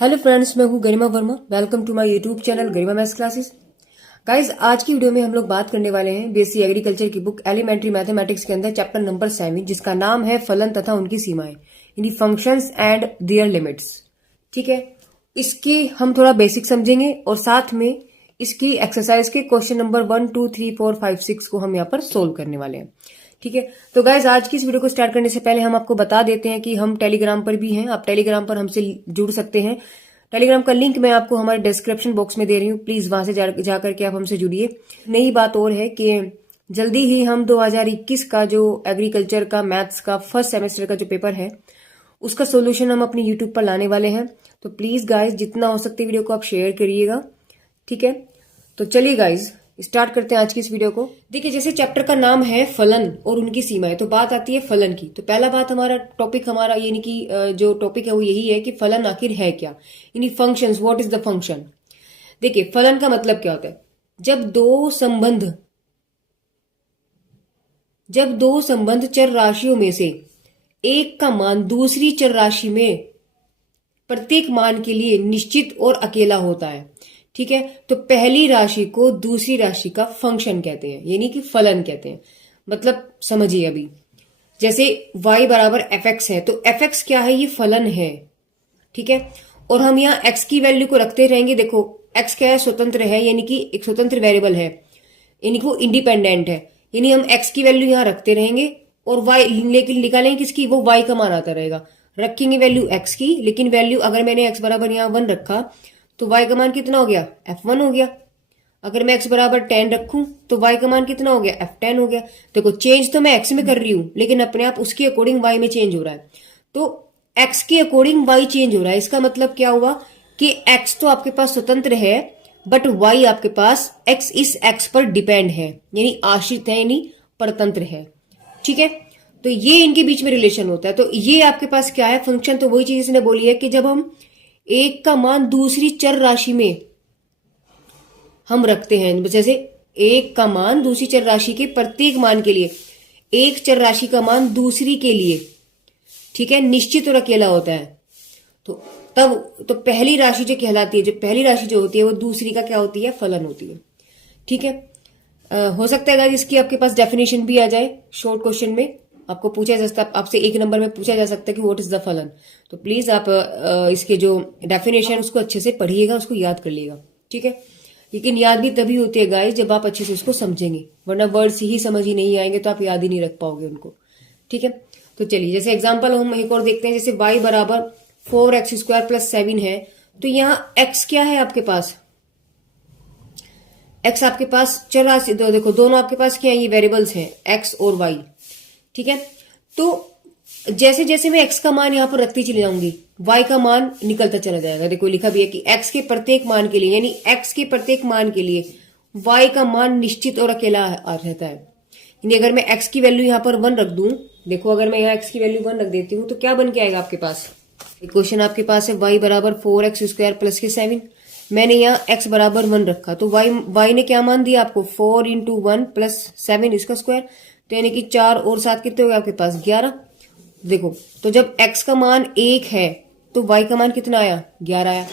Hello friends, मैं हूँ Garima Verma. Welcome to my YouTube channel Garima maths classes. Guys, आज की वीडियो में हम लोग बात करने वाले हैं बीएससी एग्रीकल्चर की बुक एलिमेंट्री मैथमेटिक्स के अंदर चैप्टर नंबर 7, जिसका नाम है फलन तथा उनकी सीमाएं, यानी फंक्शंस एंड देयर लिमिट्स। ठीक है, इसकी हम थोड़ा बेसिक समझेंगे और साथ में इसकी एक्सरसाइज के क्वेश्चन नंबर 1, 2, 3, 4, 5, 6 को हम यहाँ पर सोल्व करने वाले हैं। ठीक है, तो गाइज आज की इस वीडियो को स्टार्ट करने से पहले हम आपको बता देते हैं कि हम टेलीग्राम पर भी हैं। आप टेलीग्राम पर हमसे जुड़ सकते हैं। टेलीग्राम का लिंक मैं आपको हमारे डिस्क्रिप्शन बॉक्स में दे रही हूँ। प्लीज वहां से जाकर के आप हमसे जुड़िए। नई बात और है कि जल्दी ही हम 2021 का जो एग्रीकल्चर का मैथ्स का फर्स्ट सेमेस्टर का जो पेपर है उसका सोल्यूशन हम अपनी यूट्यूब पर लाने वाले हैं। तो प्लीज गाइज, जितना हो सकते वीडियो को आप शेयर करिएगा। ठीक है, तो चलिए गाइज स्टार्ट करते हैं आज की इस वीडियो को। देखिए, जैसे चैप्टर का नाम है फलन और उनकी सीमाएं, तो बात आती है फलन की। तो पहला बात हमारा टॉपिक यानी कि जो टॉपिक है वो यही है कि फलन आखिर है क्या, यानी functions, what is the function. देखिए, फलन का मतलब क्या होता है? जब दो संबंध चर राशियों में से एक का मान दूसरी चर राशि में प्रत्येक मान के लिए निश्चित और अकेला होता है। ठीक है, तो पहली राशि को दूसरी राशि का फंक्शन कहते हैं, यानी कि फलन कहते हैं। मतलब समझिए, अभी जैसे y बराबर fx है, तो fx क्या है? ये फलन है। ठीक है, और हम यहाँ x की वैल्यू को रखते रहेंगे। देखो, x क्या है? स्वतंत्र है, यानी कि एक स्वतंत्र वेरिएबल है, यानी कि वो इंडिपेंडेंट है। यानी हम x की वैल्यू यहाँ रखते रहेंगे और y लेकिन निकालेंगे किसकी? वो y का मान आता रहेगा। रखेंगे वैल्यू x की, लेकिन वैल्यू अगर मैंने x बराबर यहाँ 1 रखा तो y का मान कितना हो गया? f1 हो गया। अगर मैं x बराबर 10 रखूं तो y का मान कितना हो गया? f10 हो गया। देखो, चेंज तो मैं x में कर रही हूं, लेकिन अपने आप उसके अकॉर्डिंग y में चेंज हो रहा है। तो x के अकॉर्डिंग y चेंज हो रहा है। इसका मतलब क्या हुआ कि x तो आपके पास स्वतंत्र है, बट y आपके पास x इस x पर डिपेंड है, यानी आश्रित है, यानी परतंत्र है। ठीक है, तो ये इनके बीच में रिलेशन होता है। तो ये आपके पास क्या है? फंक्शन। तो वही चीज इसने बोली है कि जब हम एक का मान दूसरी चर राशि में हम रखते हैं, जैसे एक का मान दूसरी चर राशि के प्रत्येक मान के लिए, एक चर राशि का मान दूसरी के लिए, ठीक है, निश्चित और अकेला होता है, तो तब तो पहली राशि जो कहलाती है, जो पहली राशि जो होती है वो दूसरी का क्या होती है? फलन होती है। ठीक है, हो सकता है इसकी आपके पास डेफिनेशन भी आ जाए शॉर्ट क्वेश्चन में। आपको पूछा जा सकता है, आपसे 1 नंबर में पूछा जा सकता है कि व्हाट इज द फलन। तो प्लीज आप इसके जो डेफिनेशन उसको अच्छे से पढ़िएगा, उसको याद कर लीजिएगा। ठीक है, लेकिन याद भी तभी होती है गाइस जब आप अच्छे से उसको समझेंगे, वरना वर्ड्स ही समझ ही नहीं आएंगे तो आप याद ही नहीं रख पाओगे उनको। ठीक है, तो चलिए जैसे एग्जाम्पल हम एक और देखते हैं। जैसे y बराबर 4x² + 7 है, तो यहाँ x क्या है आपके पास? x आपके पास चर राशि, देखो दोनों आपके पास क्या है? ये वेरिएबल्स हैं, x और y। ठीक है, तो जैसे जैसे मैं x का मान यहाँ पर रखती चली जाऊंगी, y का मान निकलता चला जाएगा। देखो लिखा भी है कि x के प्रत्येक मान के लिए, यानी x के प्रत्येक मान के लिए y का मान निश्चित और अकेला रहता है। यानी अगर मैं x की वैल्यू यहाँ पर 1 रख दूं, देखो अगर मैं यहाँ x की वैल्यू 1 रख देती हूँ तो क्या बन के आएगा आपके पास? क्वेश्चन आपके पास है y बराबर 4x² + 7। मैंने यहाँ x बराबर 1 रखा, तो y ने क्या मान दिया आपको? 4 × 1 + 7 इसका स्क्वायर, तो यानी कि 4 और 7 कितने हो गए आपके पास? 11। देखो, तो जब x का मान 1 है तो y का मान कितना आया? 11 आया।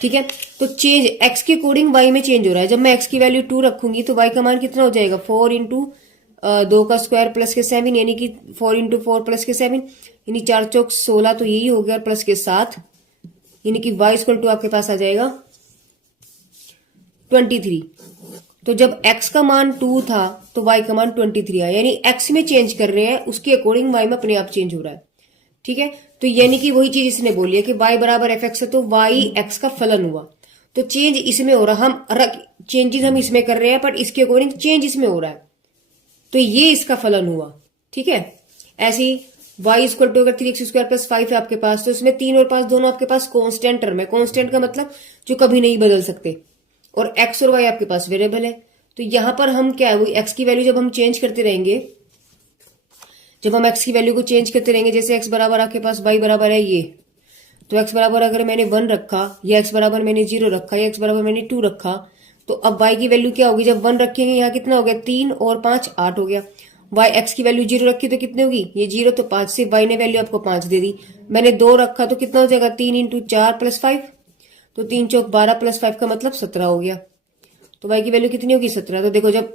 ठीक है, तो चेंज x के अकॉर्डिंग y में चेंज हो रहा है। जब मैं x की वैल्यू 2 रखूंगी तो y का मान कितना हो जाएगा? 4 × 2 का स्क्वायर प्लस के 7, यानी कि 4 × 4 + के 7, यानी 4 चौक 16, तो यही हो गया, प्लस के 7, यानी कि y = आपके पास आ जाएगा 23। तो जब x का मान 2 था तो y का मान 23 आया, यानी x में चेंज कर रहे हैं, उसके अकॉर्डिंग y में अपने आप चेंज हो रहा है। ठीक है, तो यानी कि वही चीज इसने बोली है कि y बराबर fx है, तो y x का फलन हुआ। तो चेंज इसमें हो रहा, चेंजेस हम इसमें कर रहे हैं, पर इसके अकॉर्डिंग चेंज इसमें हो रहा है, तो ये इसका फलन हुआ। ठीक है, ऐसे ही y = अगर 3x² + 5 है आपके पास, तो इसमें 3 और 5 दोनों आपके पास कांस्टेंट टर्म है। कांस्टेंट का मतलब जो कभी नहीं बदल सकते, और x और y आपके पास वेरिएबल है। तो यहां पर हम क्या है, वो x की वैल्यू जब हम चेंज करते रहेंगे, जब हम x की वैल्यू को चेंज करते रहेंगे, जैसे x बराबर आपके पास y बराबर है ये, तो x बराबर अगर मैंने 1 रखा, या x बराबर मैंने 0 रखा, या x बराबर मैंने 2 रखा, तो अब y की वैल्यू क्या होगी? जब 1 रखेंगे यहाँ कितना हो गया? 3 और 5 8 हो गया। y x की वैल्यू 0 रखी तो कितनी होगी? ये 0, तो 5 से y ने वैल्यू आपको 5 दे दी। मैंने 2 रखा तो कितना हो जाएगा? 3 × 4 + 5, तो 3 चौक 12 प्लस 5 का मतलब 17 हो गया। तो y की वैल्यू कितनी होगी 17। तो देखो जब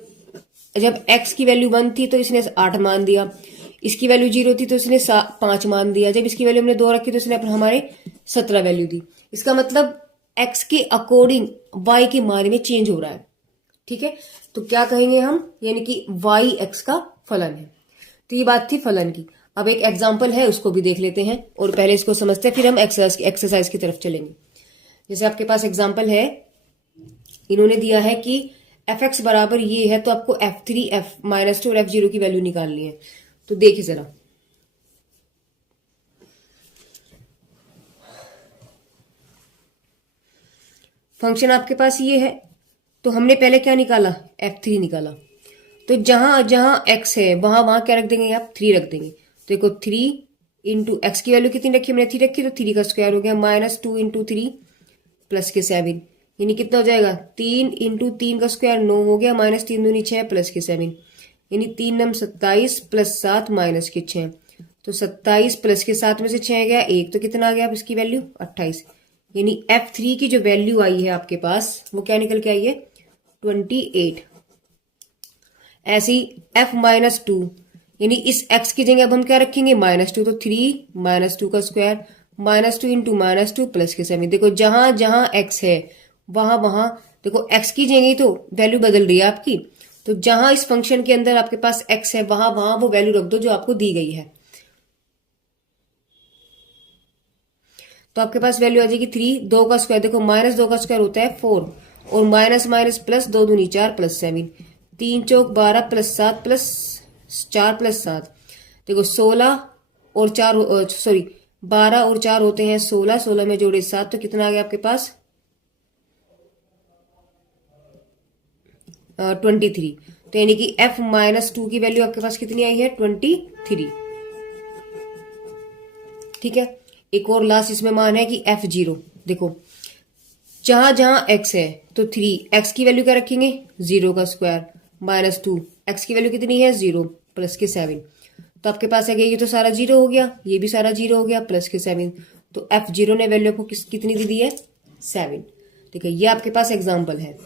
जब x की वैल्यू 1 थी तो इसने 8 मान दिया, इसकी वैल्यू 0 थी तो इसने 5 मान दिया, जब इसकी वैल्यू हमने 2 रखी तो इसने हमारे 17 वैल्यू दी। इसका मतलब x के अकॉर्डिंग y के मान में चेंज हो रहा है। ठीक है, तो क्या कहेंगे हम, यानी कि y x का फलन है। तो ये बात थी फलन की। अब एक एग्जाम्पल है उसको भी देख लेते हैं और पहले इसको समझते हैं, फिर हम एक्सरसाइज की तरफ चलेंगे। जैसे आपके पास एग्जाम्पल है, इन्होंने दिया है कि एफ एक्स बराबर ये है, तो आपको f3 f-2 और f0 की वैल्यू निकालनी है। तो देखिए जरा, फंक्शन आपके पास ये है, तो हमने पहले क्या निकाला, f3 निकाला। तो जहां जहां x है वहां वहां क्या रख देंगे आप, 3 रख देंगे। तो देखो 3 इंटू एक्स की वैल्यू कितनी रखी हमने, 3 रखी, तो 3 का स्क्वायर हो गया -2 इंटू 3 प्लस के 7, यानी कितना हो जाएगा 3 इंटू 3 का स्क्वायर 9 हो गया, -3 दूनी 6 प्लस के 7, यानी 3 नम 27 प्लस 7 माइनस के 6। तो 27 प्लस के 7 में से 6 गया 1, तो कितना आ गया आप इसकी वैल्यू 28। यानी f3 की जो वैल्यू आई है आपके पास वो क्या निकल के आई है 28। ऐसी f-2, यानी इस x की जगह अब हम क्या रखेंगे -2, तो 3 -2 का स्क्वायर -2 इंटू -2 प्लस के 7। देखो जहां जहां x है वहां वहां देखो x की जगह तो वैल्यू बदल रही है आपकी, तो जहां इस फंक्शन के अंदर आपके पास x है वहां वहां वो वैल्यू रख दो जो आपको दी गई है। तो आपके पास वैल्यू आ जाएगी 3, 2 का स्क्वायर, देखो -2 का स्क्वायर होता है 4, और माइनस माइनस प्लस 2 दूनी 4 प्लस 7, 3 चौक 12 प्लस 7 प्लस 4 प्लस 7। देखो 16 और 4 सॉरी 12 और 4 होते हैं 16, 16 में जोड़े 7, तो कितना आ गया आपके पास 23। तो यानी कि f-2 की वैल्यू आपके पास कितनी आई है 23। ठीक है, एक और लास्ट इसमें मान है कि f0, देखो जहां जहां x है तो 3, x की वैल्यू क्या रखेंगे 0 का स्क्वायर -2, x की वैल्यू कितनी है 0 प्लस के 7, तो आपके पास है ये तो सारा 0 हो गया, ये भी सारा 0 हो गया प्लस के 7, तो f0 ने वैल्यू आपको कितनी दी है 7। ठीक है, ये आपके पास एग्जाम्पल है।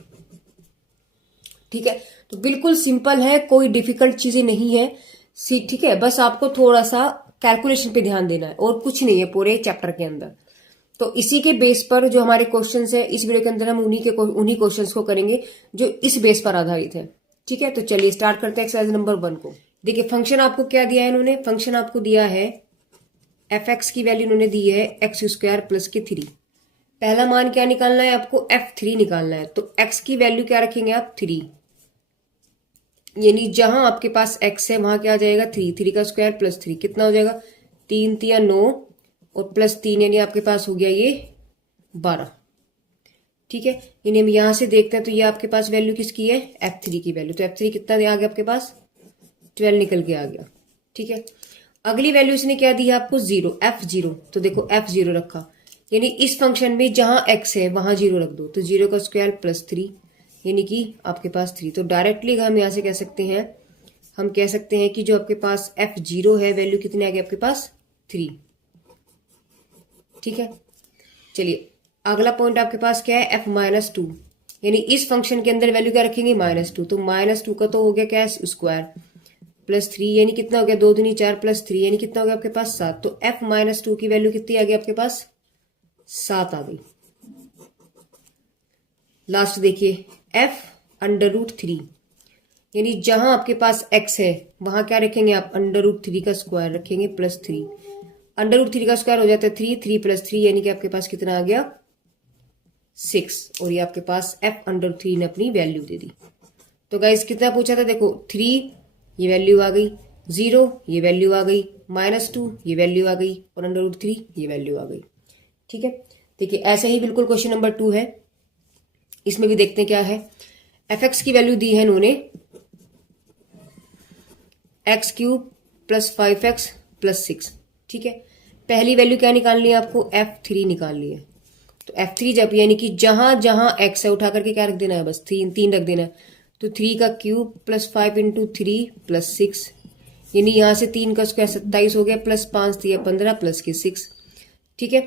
ठीक है, तो बिल्कुल सिंपल है, कोई डिफिकल्ट चीजें नहीं है। ठीक है, बस आपको थोड़ा सा कैलकुलेशन पे ध्यान देना है और कुछ नहीं है पूरे चैप्टर के अंदर। तो इसी के बेस पर जो हमारे क्वेश्चंस है इस वीडियो के अंदर हम उन्हीं क्वेश्चंस को करेंगे जो इस बेस पर आधारित है। ठीक है, तो चलिए स्टार्ट करते हैं एक्सरसाइज नंबर 1 को। देखिए फंक्शन आपको क्या दिया है, इन्होंने फंक्शन आपको दिया है एफ एक्स की वैल्यू इन्होंने दी है x² प्लस के 3। पहला मान क्या निकालना है आपको f3 निकालना है, तो x की वैल्यू क्या रखेंगे आप 3, यानी जहां आपके पास x है वहां क्या आ जाएगा 3, 3 का स्क्वायर प्लस 3 कितना हो जाएगा 3 3 9 और प्लस 3, यानी आपके पास हो गया ये 12। ठीक है, यानी हम यहां से देखते हैं तो ये आपके पास वैल्यू किसकी है f3 की वैल्यू, तो f3 कितना आ गया आपके पास 12 निकल के आ गया। ठीक है, अगली वैल्यू इसने क्या दी है आपको 0, f0, तो देखो f0 रखा, यानी इस फंक्शन में जहां x है वहां 0 रख दो, तो 0 का स्क्वायर प्लस 3, यानी कि आपके पास 3। तो डायरेक्टली हम यहां से कह सकते हैं, हम कह सकते हैं कि जो आपके पास f0 है वैल्यू कितनी आ गई आपके पास 3। ठीक है, चलिए अगला पॉइंट आपके पास क्या है f-2, यानी इस फंक्शन के अंदर वैल्यू क्या रखेंगे -2, तो -2 का तो हो गया क्या है स्क्वायर प्लस 3, यानी कितना हो गया 2 दूनी 4 प्लस 3, यानी कितना हो गया आपके पास 7। तो f-2 की वैल्यू कितनी आ गई आपके पास 7 आ गई। लास्ट देखिए f√3, यानी जहां आपके पास x है वहां क्या रखेंगे आप √3 का स्क्वायर रखेंगे प्लस 3, √3 का स्क्वायर हो जाता है 3, 3 प्लस 3, यानी कि आपके पास कितना आ गया 6, और ये आपके पास f√3 ने अपनी वैल्यू दे दी। तो गाइस कितना पूछा था, देखो 3 ये वैल्यू आ गई, 0 ये वैल्यू आ गई, -2 ये वैल्यू आ गई, और √3 ये वैल्यू आ गई। ठीक है, देखिए ऐसे ही बिल्कुल क्वेश्चन नंबर 2 है, इसमें भी देखते हैं क्या है। f(x) की वैल्यू दी है इन्होंने x³ प्लस 5x प्लस 6। ठीक है, पहली वैल्यू क्या निकालनी है आपको f3 निकालनी है, तो f3 जब यानी कि जहां जहां x है उठा करके क्या रख देना है बस 3 रख देना है, तो 3 का क्यूब प्लस 5 इंटू 3 प्लस 6, यानी यहां से 3 का स्क्वायर 27 हो गया, प्लस 5 दिया 15 प्लस के 6। ठीक है,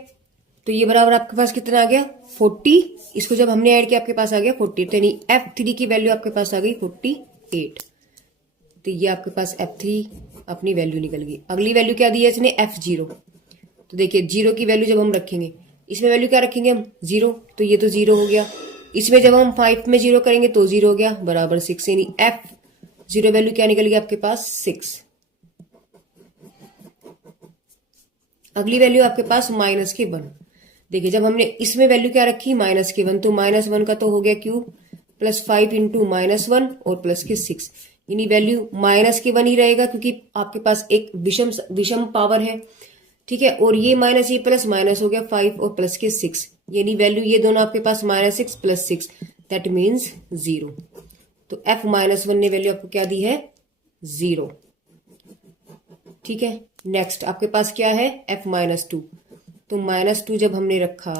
तो ये बराबर आपके पास कितना आ गया 40। इसको जब हमने ऐड किया आपके पास आ गया 40, तो यानी F3 की वैल्यू आपके पास आ गई 48। तो ये आपके पास F3 अपनी वैल्यू निकल गई। अगली वैल्यू क्या दी है इसने F0। तो देखिए 0 की वैल्यू जब हम रखेंगे, इसमें वैल्यू क्या रखेंगे हम 0, तो ये तो 0 हो गया। इसमें जब हम 5 में 0 करेंगे तो 0 हो गया बराबर 6, यानी F0 वैल्यू क्या निकल गई आपके पास 6। अगली वैल्यू आपके पास -1। देखिए जब हमने इसमें वैल्यू क्या रखी -1, तो -1 का तो हो गया क्यूब प्लस 5 इंटू -1 और प्लस के 6, यानी वैल्यू -1 ही रहेगा क्योंकि आपके पास एक विषम पावर है। ठीक है, और ये माइनस ये प्लस माइनस हो गया 5 और प्लस के 6, यानी वैल्यू ये दोनों आपके पास -6 प्लस 6, दैट मीन्स 0। तो F-1 ने वैल्यू आपको क्या दी है 0। ठीक है, नेक्स्ट आपके पास क्या है F-2। तो -2 जब हमने रखा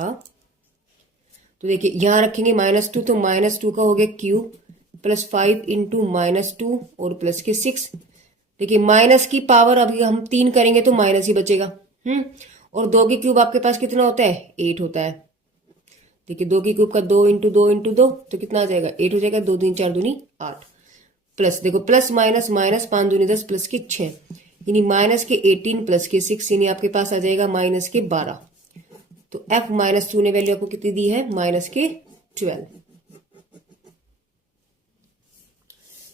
तो देखिए यहां रखेंगे -2, तो -2 का हो गया क्यूब प्लस 5 इंटू -2 और प्लस के 6। देखिए माइनस की पावर अभी हम 3 करेंगे तो माइनस ही बचेगा। और 2 की क्यूब आपके पास कितना होता है 8 होता है। देखिए 2 की क्यूब का 2 इंटू 2 इंटू 2 तो कितना आ जाएगा 8 हो जाएगा। 2 दूनी 4 दूनी 8 प्लस देखो प्लस माइनस माइनस 5 दूनी 10 प्लस के 6, यानी माइनस के 18 प्लस के 6, यानी आपके पास आ जाएगा माइनस के 12। तो F-2 ने वैल्यू आपको कितनी दी है माइनस के 12।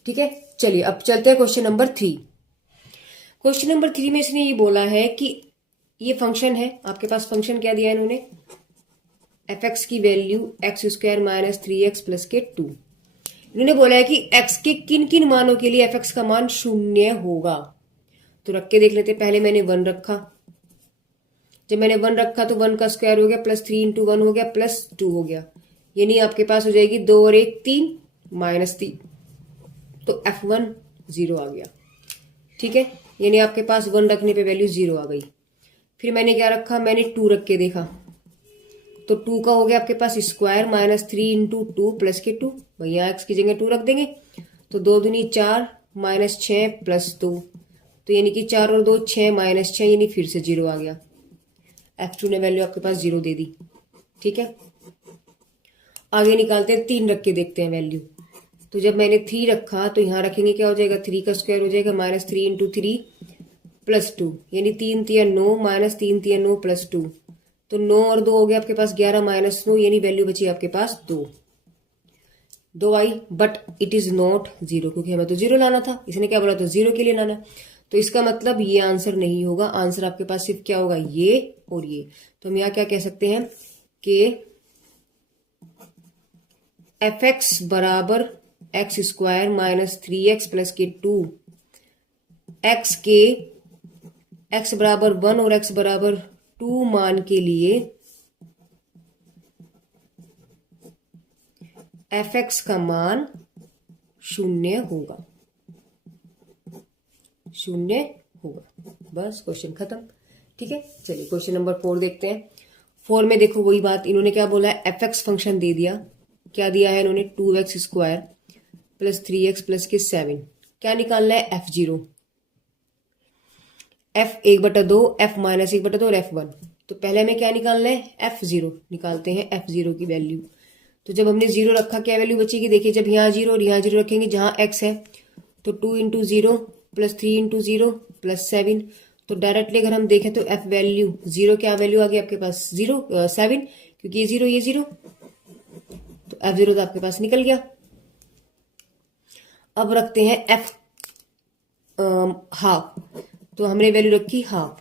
ठीक है, चलिए अब चलते हैं क्वेश्चन नंबर 3। क्वेश्चन नंबर 3 में इसने ये बोला है कि ये फंक्शन है, आपके पास फंक्शन क्या दिया है इन्होंने f(x) की value x² minus 3x plus के 2। इन्होंने बोला है कि x के किन किन मानों के लिए f(x) का मान 0 होगा। तो रख के देख लेते, पहले मैंने 1 रखा, जब मैंने 1 रखा तो 1 का स्क्वायर हो गया प्लस 3 इंटू 1 हो गया प्लस 2 हो गया, यानी आपके पास हो जाएगी 2 और 1 3 -3, तो F1 0 आ गया। ठीक है, यानी आपके पास 1 रखने पे वैल्यू 0 आ गई। फिर मैंने क्या रखा, मैंने 2 रख के देखा, तो 2 का हो गया आपके पास स्क्वायर माइनस 3 इंटू 2 प्लस के 2, भैया एक्स की जगह 2 रख देंगे, तो 2 दूनी 4 माइनस 6 प्लस 2, तो यानी कि 4 और 2 6 माइनस 6, यानी फिर से 0 आ गया। F2 ने वैल्यू आपके पास 0 दे दी। ठीक है, आगे निकालते हैं, 3 रख के देखते हैं वैल्यू। तो जब मैंने 3 रखा तो यहां रखेंगे क्या हो जाएगा 3 का स्क्वायर हो जाएगा माइनस 3 इंटू 3 प्लस 2, यानी 3 3 9 माइनस 3 3 9 प्लस 2, तो 9 और 2 हो गया आपके पास 11 माइनस 9, यानी वैल्यू बची आपके पास 2 आई, बट इट इज नॉट 0, क्योंकि हमें तो 0 लाना था, इसने क्या बोला तो 0 के लिए लाना। तो इसका मतलब ये आंसर नहीं होगा, आंसर आपके पास सिर्फ क्या होगा ये और ये। तो हम यहाँ क्या कह सकते हैं कि f(x) बराबर x² माइनस 3x प्लस के 2, x के x बराबर 1 और x बराबर 2 मान के लिए f(x) का मान 0 होगा, 0 होगा। बस क्वेश्चन खत्म। ठीक है, चलिए क्वेश्चन नंबर 4 देखते हैं। 4 में देखो वही बात, इन्होंने क्या बोला है f(x) फंक्शन दे दिया, क्या दिया है इन्होंने 2x² प्लस 3x प्लस के 7, क्या निकालना है F0, F1/2 F-1/2 और F1। तो पहले हमें क्या निकालना है F0, निकालते हैं F0 की वैल्यू। तो जब हमने 0 रखा क्या वैल्यू बचेगी, देखिए जब यहाँ 0 और यहाँ 0 रखेंगे जहां x है, तो 2 इंटू 0 प्लस 3 इंटू 0 प्लस 7, तो डायरेक्टली अगर हम देखें तो F वैल्यू 0 क्या वैल्यू आ गई आपके पास 7, क्योंकि ये 0 ये 0, तो F0 तो आपके पास निकल गया। अब रखते हैं F हाफ, तो हमने वैल्यू रखी हाफ,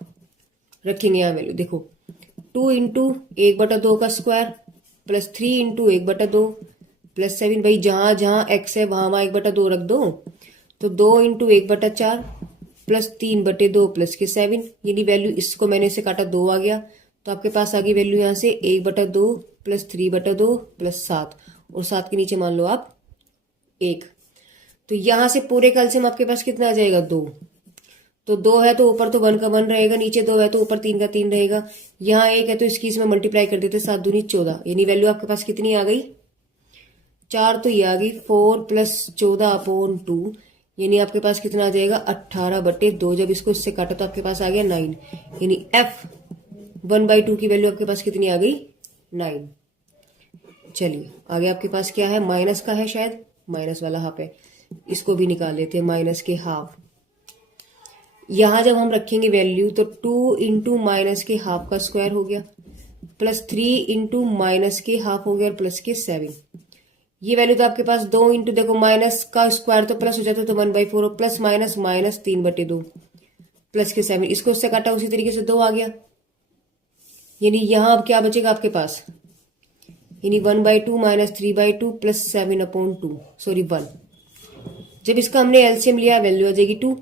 रखेंगे यहाँ वैल्यू देखो 2 इंटू 1/2 का स्क्वायर प्लस 3 इंटू 1/2 प्लस 7, भाई जहां जहां x है वहां 1/2 रख दो, तो 2 इंटू 1/4 प्लस 3/2 प्लस के 7, यानी वैल्यू इसको मैंने इसे काटा 2 आ गया, तो आपके पास आ गई वैल्यू यहाँ से 1/2 प्लस 3/2 प्लस 7, और 7 के नीचे मान लो आप 1, तो यहां से पूरे का एलसीएम आपके पास कितना आ जाएगा 2, तो 2 है तो ऊपर तो 1 का 1 रहेगा, नीचे 2 है तो ऊपर 3 का 3 रहेगा, यहाँ 1 है तो इसकी इसमें मल्टीप्लाई कर देते 7 दूनी 14, यानी वैल्यू आपके पास कितनी आ गई 4, तो ये आ गई 4 प्लस 14/2, यानी आपके पास कितना आ जाएगा 18/2। जब इसको इससे काटा तो आपके पास आ गया 9, यानी F 1/2 की वैल्यू आपके पास कितनी आ गई? 9। चलिए आगे आपके पास क्या है? माइनस का है, शायद माइनस वाला हाफ है, इसको भी निकाल लेते हैं। माइनस के हाफ, यहां जब हम रखेंगे वैल्यू तो 2 इंटू माइनस के हाफ का स्क्वायर हो गया, प्लस 3 इंटू माइनस के हाफ हो गया, और प्लस के 7। ये वैल्यू तो आपके पास 2 इंटू, देखो माइनस का स्क्वायर तो प्लस हो जाता है, तो 1/4 और प्लस माइनस माइनस 3/2 प्लस के 7, इसको उससे काटा उसी तरीके से 2 आ गया। यानी यहां अब क्या बचेगा आपके पास? यानी 1/2 माइनस 3/2 प्लस 7/2, सॉरी 1। जब इसका हमने एलसीएम लिया वैल्यू आ जाएगी 2,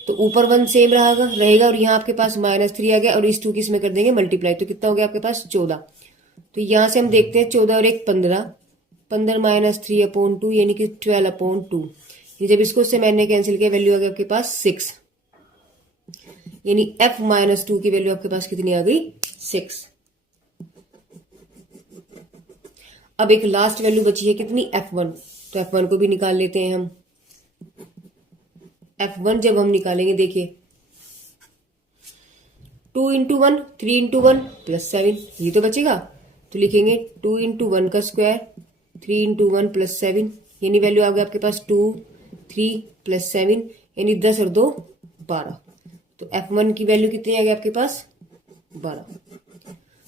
तो ऊपर 1 सेम रहेगा और यहाँ आपके पास -3 आ गया, और इस 2 की इसमें कर देंगे मल्टीप्लाई, तो कितना हो गया आपके पास? 14। तो यहां से हम देखते हैं 14 और 1 15, 15 माइनस 3/2 यानी कि 12/2। जब इसको उससे मैंने कैंसिल किया, वैल्यू आ गई आपके पास 6। यानी f-2 की वैल्यू आपके पास कितनी आ गई? 6। अब एक लास्ट वैल्यू बची है कितनी? f1। तो f1 को भी निकाल लेते हैं हम। f1 जब हम निकालेंगे, देखिए 2 इंटू 1 3 इंटू 1 प्लस 7, ये तो बचेगा। तो लिखेंगे 2 इंटू 1 का स्क्वायर 3 इंटू 1 प्लस 7, यानी वैल्यू आ गई आपके पास 2 3 प्लस 7, यानी 10 और 2 12। तो f1 की वैल्यू कितनी आ गई आपके पास? 12।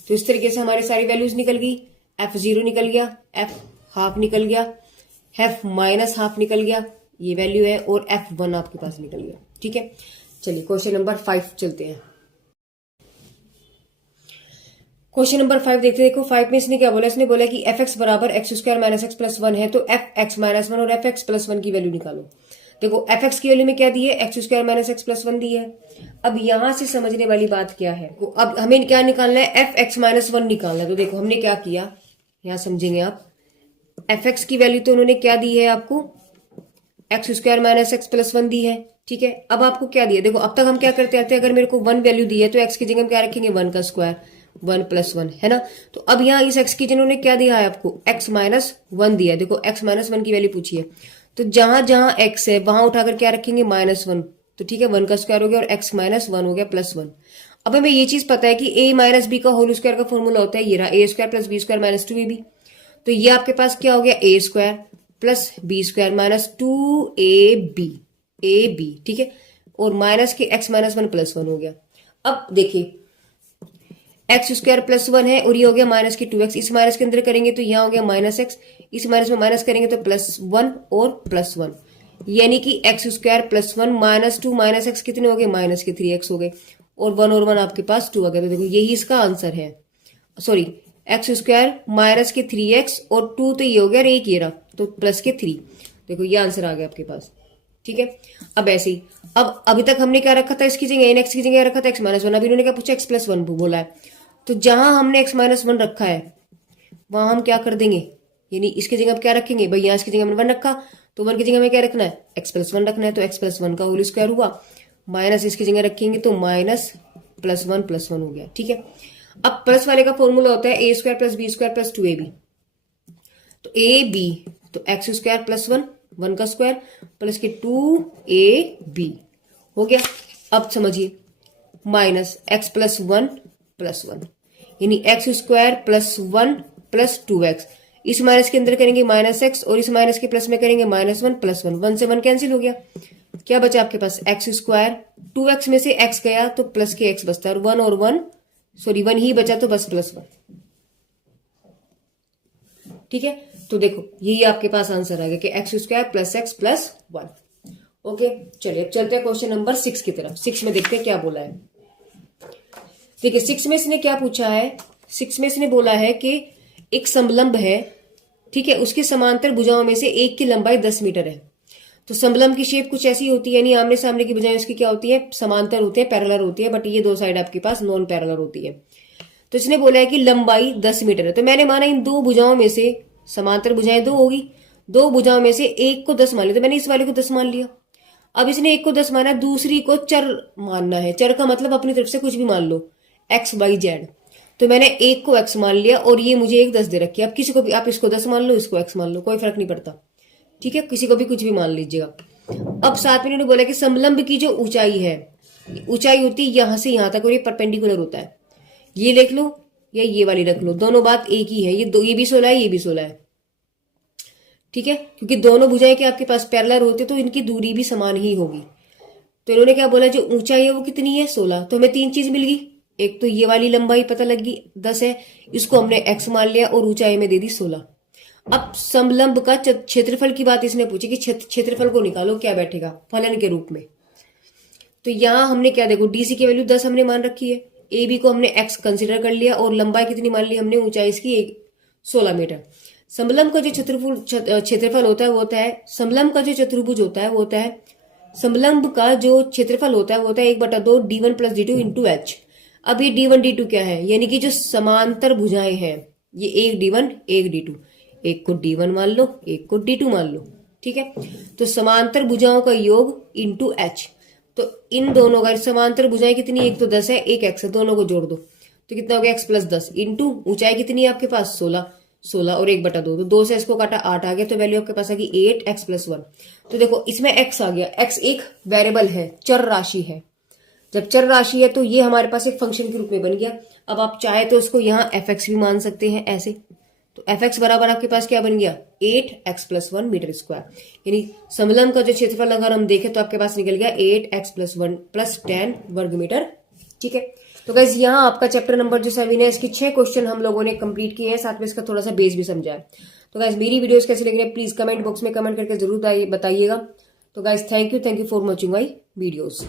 तो इस तरीके से हमारी सारी वैल्यूज निकल गई। f0 निकल गया, f हाफ निकल गया, f माइनस हाफ निकल गया, ये वैल्यू है, और f1 आपके पास निकल गया। ठीक है, चलिए क्वेश्चन नंबर 5 चलते हैं। क्वेश्चन नंबर 5 देखते हैं। देखो 5 में इसने क्या बोला? इसने बोला कि एफ एक्स बराबर x square minus x plus 1 है, तो एफ एक्स माइनस 1 और एफ एक्स प्लस 1 की वैल्यू निकालो। देखो एफ एक्स की वैल्यू में क्या दी है? X square minus x plus 1 दी है। अब यहां से समझने वाली बात क्या है, तो अब हमें क्या निकालना है? एफ एक्स माइनस 1 निकालना है। तो देखो हमने क्या किया, यहां समझेंगे आप। एफ एक्स की वैल्यू तो उन्होंने क्या दी है आपको? X square minus x plus 1 दी है। ठीक है, अब आपको क्या दिया? देखो अब तक हम क्या करते आते हैं, अगर मेरे को 1 वैल्यू दी है तो एक्स की जगह हम क्या रखेंगे? 1 का स्क्वायर, 1 प्लस 1, है ना। तो अब यहाँ इस x की जगह उन्होंने क्या दिया है आपको? x माइनस 1 दिया है। देखो x माइनस 1 की वैल्यू पूछी है, तो जहां जहां x है वहां उठाकर क्या रखेंगे? -1। तो ठीक है, 1 का स्क्वायर हो गया और x माइनस 1 हो गया प्लस 1। अब हमें ये चीज पता है कि a माइनस बी का होल स्क्वायर का फॉर्मूला होता है ये रहा, a square plus B square minus 2ab। तो ये आपके पास क्या हो गया? a square plus B square minus 2ab, ठीक है, और माइनस के x माइनस 1 प्लस 1 हो गया। अब देखिए एक्स स्क्वायर प्लस 1 है और ये हो गया माइनस के 2x, इस माइनस के अंदर करेंगे तो यहाँ हो गया माइनस एक्स, इस माइनस में माइनस करेंगे तो प्लस 1 और प्लस 1, यानी कि x square plus 1 minus 2 minus x कितने हो गए? माइनस के 3x हो गए, और 1 और 1 आपके पास 2 आ गया। तो देखो यही इसका आंसर है। सॉरी, एक्स स्क्वायर माइनस के 3x और 2 तो ये हो गया, और एक ये रहा, तो प्लस के 3। देखो ये आंसर आ गया आपके पास। ठीक है, अब ऐसे ही, अब अभी तक हमने क्या रखा था इसकी जगह? एक्स की जगह रखा था x माइनस 1। अभी इन्होंने क्या पूछा? x प्लस 1 बोला है, तो जहां हमने x माइनस 1 रखा है वहां हम क्या कर देंगे? यानी इसकी जगह हम क्या रखेंगे भाई? यहाँ इसकी जगह हमने 1 रखा, तो 1 की जगह हमें क्या रखना है? x प्लस 1 रखना है, तो x प्लस 1 का होल स्क्वायर हुआ, माइनस इसकी जगह रखेंगे तो माइनस प्लस 1 हो गया। ठीक है, अब प्लस वाले का फॉर्मूला होता है a square plus B square plus 2ab। तो ab तो एक्स स्क्वायर प्लस 1 का स्क्वायर प्लस के 2ab हो गया। अब समझिए, माइनस एक्स प्लस 1 प्लस 1, यानी x square plus 1 plus 2x, इस माइनस के अंदर करेंगे माइनस एक्स और इस माइनस के प्लस में करेंगे माइनस 1 प्लस 1, 1 से 1 कैंसिल हो गया। क्या बचा आपके पास? एक्स स्क्वायर, 2x में से x गया तो प्लस के x बचता है, और 1 और 1 सॉरी 1 ही बचा तो बस प्लस 1। ठीक है, तो देखो यही आपके पास आंसर आ गया कि x square plus x plus 1। Okay, चलिए अब चलते हैं क्वेश्चन नंबर 6 की तरफ। 6 में देखते हैं क्या बोला है। देखिए 6 में इसने क्या पूछा है? 6 में इसने बोला है कि एक समलंब है, ठीक है, उसके समांतर भुजाओं में से एक की लंबाई 10 मीटर है। तो समलंब की शेप कुछ ऐसी होती है, यानी आमने सामने की बजाय उसकी क्या होती है? समांतर होती है, पैरेलल होती है, बट ये दो साइड आपके पास नॉन पैरेलल होती है। तो इसने बोला है कि लंबाई 10 मीटर है, तो मैंने माना इन दो भुजाओं में से, समांतर भुजाएं दो होगी, दो भुजाओं में से एक को 10 मान लिया, तो मैंने इस वाले को 10 मान लिया। अब इसने एक को 10 माना, दूसरी को चर मानना है। चर का मतलब अपनी तरफ से कुछ भी मान लो, एक्स वाई जेड। तो मैंने एक को x मान लिया और ये मुझे एक 10 दे रखी है। अब किसी को भी आप इसको 10 मान लो, इसको x मान लो, कोई फर्क नहीं पड़ता। ठीक है, किसी को भी कुछ भी मान लीजिएगा। अब साथ में इन्होंने बोला कि समलंब की जो ऊंचाई है, ऊंचाई होती है यहां से यहां तक और ये परपेंडिकुलर होता है, ये लिख लो या ये वाली रख लो, दोनों बात एक ही है। ये भी 16 है, ये भी 16 है, ठीक है, क्योंकि दोनों भुजाएं के आपके पास पैरेलल होते तो इनकी दूरी भी समान ही होगी। तो इन्होंने क्या बोला, जो ऊंचाई है वो कितनी है 16, तो हमें 3 चीज मिल गई। एक तो ये वाली लंबाई पता लग गई 10 है, इसको हमने x मान लिया और ऊंचाई में दे दी 16। अब समलंब का क्षेत्रफल की बात इसने पूछी कि क्षेत्रफल को निकालो, क्या बैठेगा फलन के रूप में। तो यहां हमने क्या, देखो डीसी की वैल्यू 10 हमने मान रखी है, ए बी को हमने x कंसिडर कर लिया और लंबाई कितनी मान ली हमने, ऊंचाई इसकी 16 मीटर। समलंब का जो क्षेत्रफल होता है वो होता है, समलंब का जो चतुर्भुज होता है वो होता है, समलंब का जो क्षेत्रफल होता है वो होता है 1/2 d1 + d2 इंटू एच। अब ये d1 d2 क्या है, यानी कि जो समांतर भुजाएं हैं, ये एक d1 एक d2, एक को d1 मान लो एक को d2 मान लो, ठीक है। तो समांतर भुजाओं का योग इंटू एच, तो इन दोनों का समांतर भुजाएं कितनी, एक तो 10 है एक x है, दोनों को जोड़ दो तो कितना हो गया x + 10 इंटू ऊंचाई कितनी है आपके पास 16 और 1/2, तो 2 से इसको काटा 8 आ गया, तो वैल्यू आपके पास आ गई 8x + 1। तो देखो इसमें x आ गया, x एक वेरिएबल है, चर राशि है। जब चर राशि है तो ये हमारे पास एक फंक्शन के रूप में बन गया। अब आप चाहे तो इसको यहाँ fx भी मान सकते हैं ऐसे, तो fx बराबर आपके पास क्या बन गया 8x + 1 मीटर स्क्वायर। यानी समलंब का जो क्षेत्रफल अगर हम देखें तो आपके पास निकल गया 8x + 1 + 10 वर्ग मीटर, ठीक है। तो गाइस यहाँ आपका चैप्टर नंबर जो 7 है, इसके 6 क्वेश्चन हम लोगों ने कंप्लीट किए हैं, साथ में इसका थोड़ा सा बेस भी समझा है। तो गाइस मेरी वीडियोस कैसी लग रही है प्लीज कमेंट बॉक्स में कमेंट करके जरूर बताइएगा। तो guys thank you for watching my videos.